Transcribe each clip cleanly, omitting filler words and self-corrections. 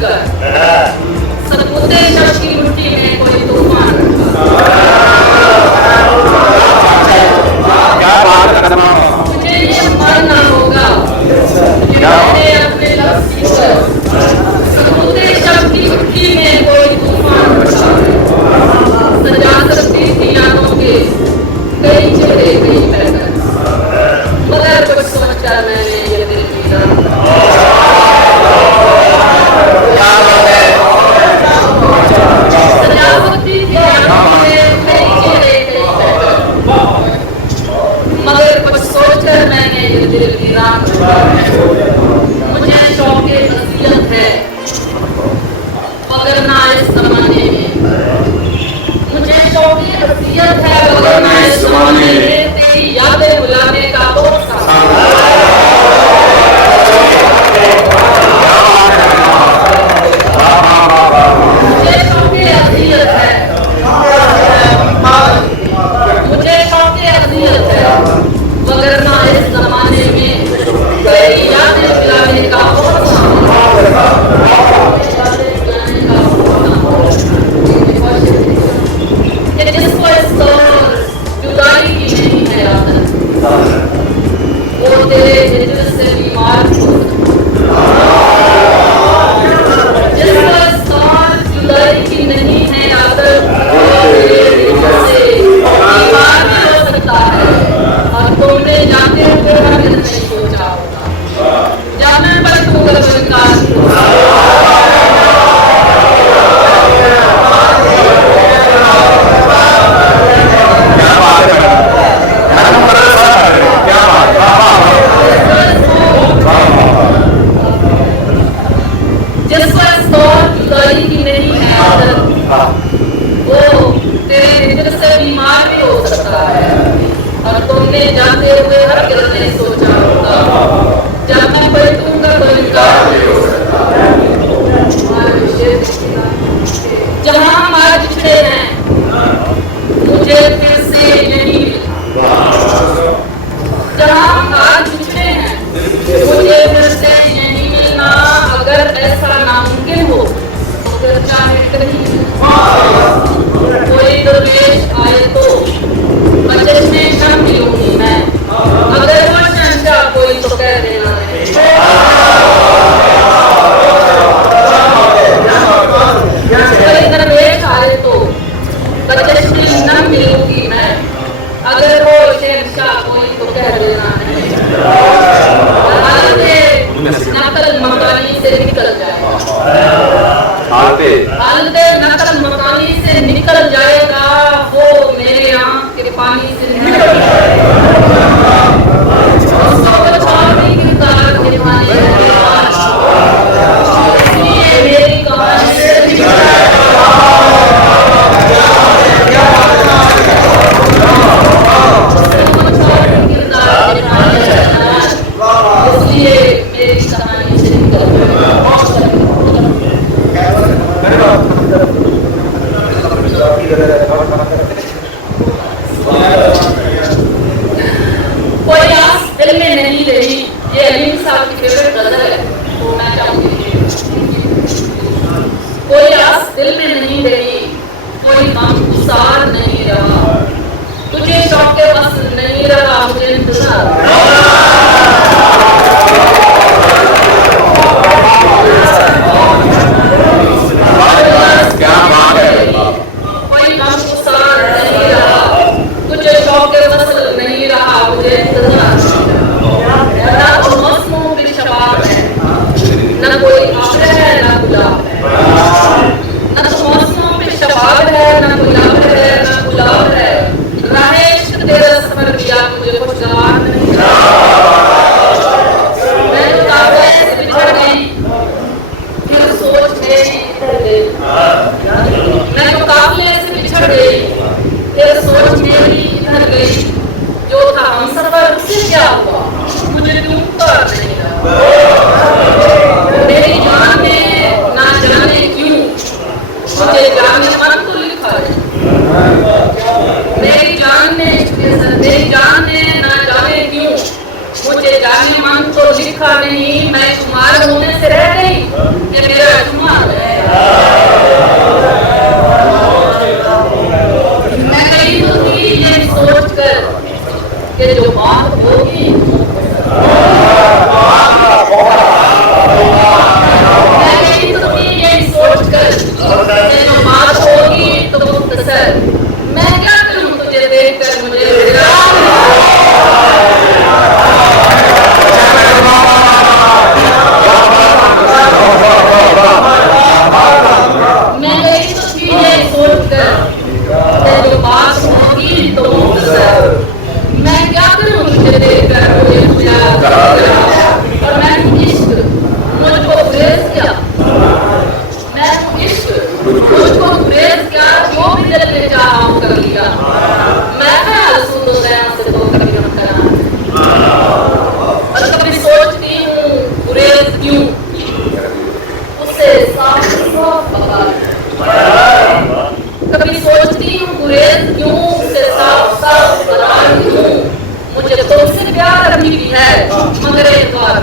कर सपूते शब्द की मुट्ठी में कोई तूफान मुझे ये मरना होगा मैंने अपने लफ्ज़ की सपूते शब्द की मुट्ठी में कोई तूफान सजा सकती थी यादों के कई चेहरे कई पैटर्न मगर कुछ सोचा मैंने ये दिल की सजा सकती थी यादों के कई चेहरे कई पैटर्न मगर कुछ सोचकर मैंने ये दिल की मुझे शौक़े नसीहत है वगरना इस ज़माने में मुझे शौक़े नसीहत है वगरना इस ज़माने में तेरी यादें बुलाने का बहुत मुझे शौक़े नसीहत है वगरना इस ज़माने में तेरी यादें बुलाने का बहुत जिसको इस दौर जुदाई की नहीं है आदत वो तेरे हिजर से बीमार जिसको इस दौर जुदाई की नहीं है आदत वो तेरे हिजर से बीमार भी हो सकता है और तुमने जाते हुए हरगिज़ नहीं सोचा होगा जाने पर तू जिसको इस दौर जुदाई की नहीं है आदत वो तेरे हिजर से बीमार भी हो सकता है और तुमने जाते हुए हरगिज़ नहीं सोचा होगा जाने पर तुमका कोई इनकार नहीं हो सकता जहाँ हम आज बिछड़े हैं मुझे फिर से यही जहाँ हम आज बिछड़े हैं मुझे फिर से यही मिलना अगर ऐसा नामुमकिन हो अगर चाहे कहीं कोई दरवेश आए तो बचने न मिलूंगी मैं अगर वह कोई तो कह देना कोई दरवेश आए तो बचने न मिलूंगी मैं अगर वो शहंशाह कोई तो कह देना नकल मकानी से निकल जाएगा नकल मकानी से निकल जाएगा वो मेरे आँख के पानी से निकल जाएगा इसलिए मेरी कहानी से निकल इसलिए मेरी कहानी से कोई आस दिल में नहीं रही ये अलीम साहब की फेवरेट गजल है तो मैं चाहूंगी कोई आस दिल में नहीं रही कोई गमगुसार नहीं रहा तुझे शौक़े वस्ल नहीं रहा मुझे इंतजार कोई गमगुसार नहीं रहा तुझे शौक़े वस्ल नहीं रहा मुझे इंतजार ना तो मौसमों की शबाब है न कोई आखिर है न गुलाब है न तो मौसमों पे शबाब है न गुलाब है न गुलाब है राहे इश्क़ तेरा सफर किया मुझे खुशगवार नहीं नहीं, मैं शुमार होने से रह गई, ये मेरा शुमार है। मैं गई तो थी ये सोच कर कि जो बात होगी मैं गई तो थी ये सोच कर कि जो बात होगी तो मुख्तसर मैं क्या करूं तुझे देख कर मुझे मैं गई तो थी ये सोच कर कि जो बात होगी तो मुख्तसर मैं क्या करूं तुझे देख कर मुझे प्यार और मैं इश्क मुझको प्रेस किया मैं इश्क मुझको प्रेस किया जो भी दिल में चाहा वो कर लिया मैं ख्याल तो से तो कभी हम करा और कभी सोचती हूँ गुरेज क्यों उससे साफ साफ बता कभी सोचती हूँ गुरेज क्यों उससे साफ साफ बता क्यों मुझे तुमसे प्यार अभी भी है मगर एक बार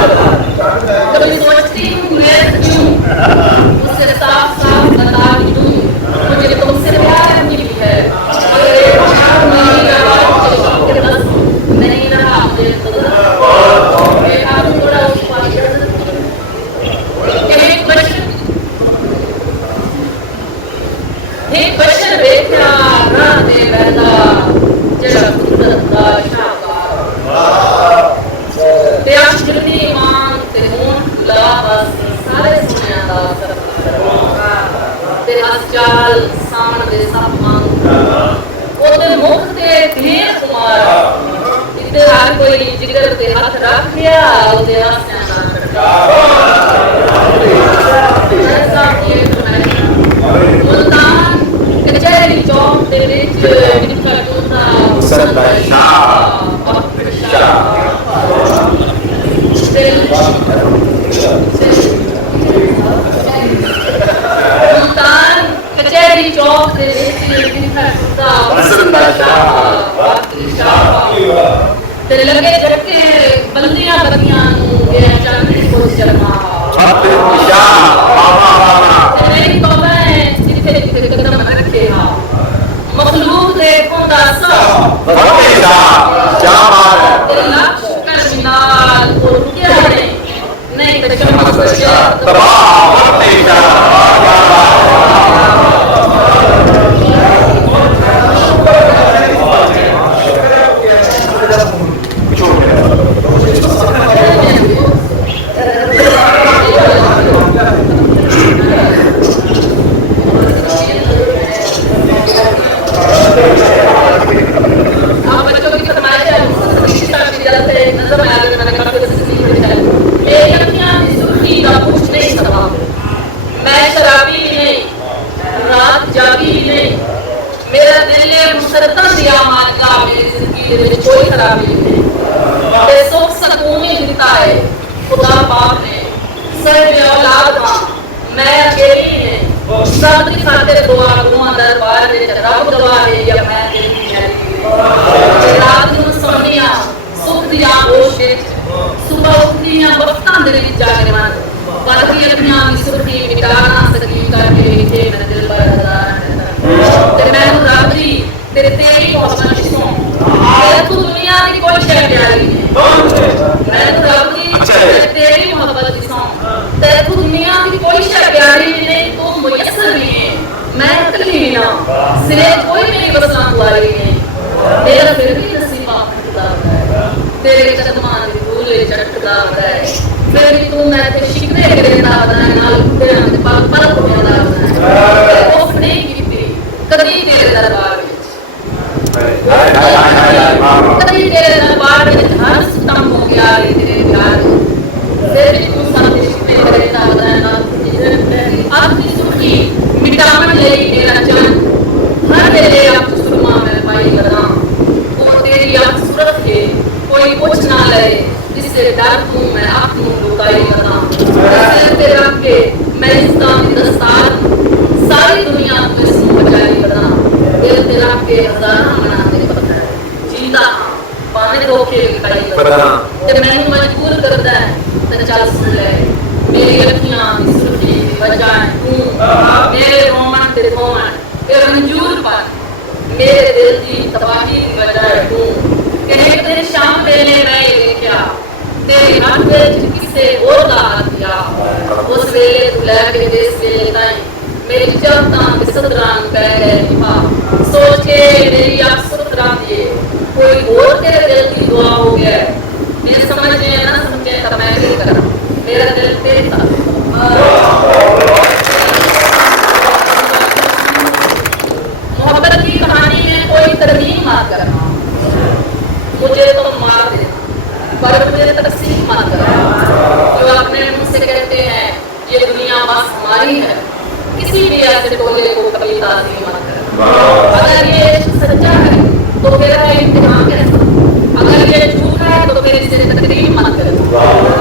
कभी सोचती हूँ गुरेज क्यों उससे साफ साफ बता दूं मुझे तुमसे प्यार अभी भी है मगर एक बार नहीं रहा मुझे थोड़ा एक बचन देखा राह में बहता जरा कुदरत का शाहकार ते अश्रनी मान ते होंठ गुलाब सारे सुनिया दा ते हसचाल सामन दे सब मांग ओदे मुख ते धीर कुमार इते हर कोई जिगर ते हाथ रख लिया ओदे हसना मुल्तान कचहरी चौक दे विच जिक्का चोता मुसद्दा शाह अख्तर शाह मुल्तान कचहरी चौक दे विच जिक्का चोता मुसद्दा शाह अख्तर शाह ते लगे झटके बल्दियां बत्तियां नूं गया चांदी को शर्मा अख्तर शाह नहीं तो मैं जिथे जिथे कदम रखे हां मखलूक दे कोंदा सब हमेशा जामार है लक्ष्य कर मिनाल को रुकिया नहीं तो चमक से तबाह हमेशा तेरे कदमां दे फूले झटका है फिर भी तू मैं ते शिकवे करदा है नाल तेरे ते पल पल होंदा है ऑफ नहीं कीती कदी तेरे दरबार विच कदी तेरे दरबार विच हर सितम हो गया रे तेरे प्यार फिर भी तू साथे शिकवे करदा है नाल तेरी अपनी सुखी मिटावन लई मेरा चन हर वेले आप सुरमा में पाई करा वो तेरी आप सूरत के कोई कुछ ना ले जिससे डर तू मैं आपको लुकाई करा ऐसे तेरा के मैं इस्लाम की दस्तार सारी दुनिया को इसमें बचाई करा दिल ते रख के हज़ारां मना दे पत्थर जींदा भावें धोखे विखाई ते मैनूं मजबूर करदा है ते चल सुन ले मेरी अखियां दी सुर्खी दी वजह है तू मेरे रोमन ते रोमन ते मंजूर पर मेरे दिल दी तबाही दी वजह है तू कहीं तेरे शाम वेले मैं देखा तेरी हथ विच किसे होर दा हाथ दिया उस वेले तू लैके देस वेले ताईं मेरी चाहतां ते सदरां पै गए निभा सोच के मेरी अख सुतरा दिए कोई और तेरे दिल की दुआ हो गया है मैं समझे ना समझे तो मैं क्या करूं मेरा दिल तेरे साथ मोहब्बत की कहानी में कोई तरमीम मत करना मुझे तो मार दे पर मुझे तकसीम मत करना जो अपने मुंह से कहते हैं ये दुनिया बस हमारी है किसी भी ऐसे टोले को कभी ताज़ीम मत करना अगर ये सच्चा है तो मेरा इम्तिहान कैसा अगर ये झूठ है तो फिर इसे तकरीम मत करना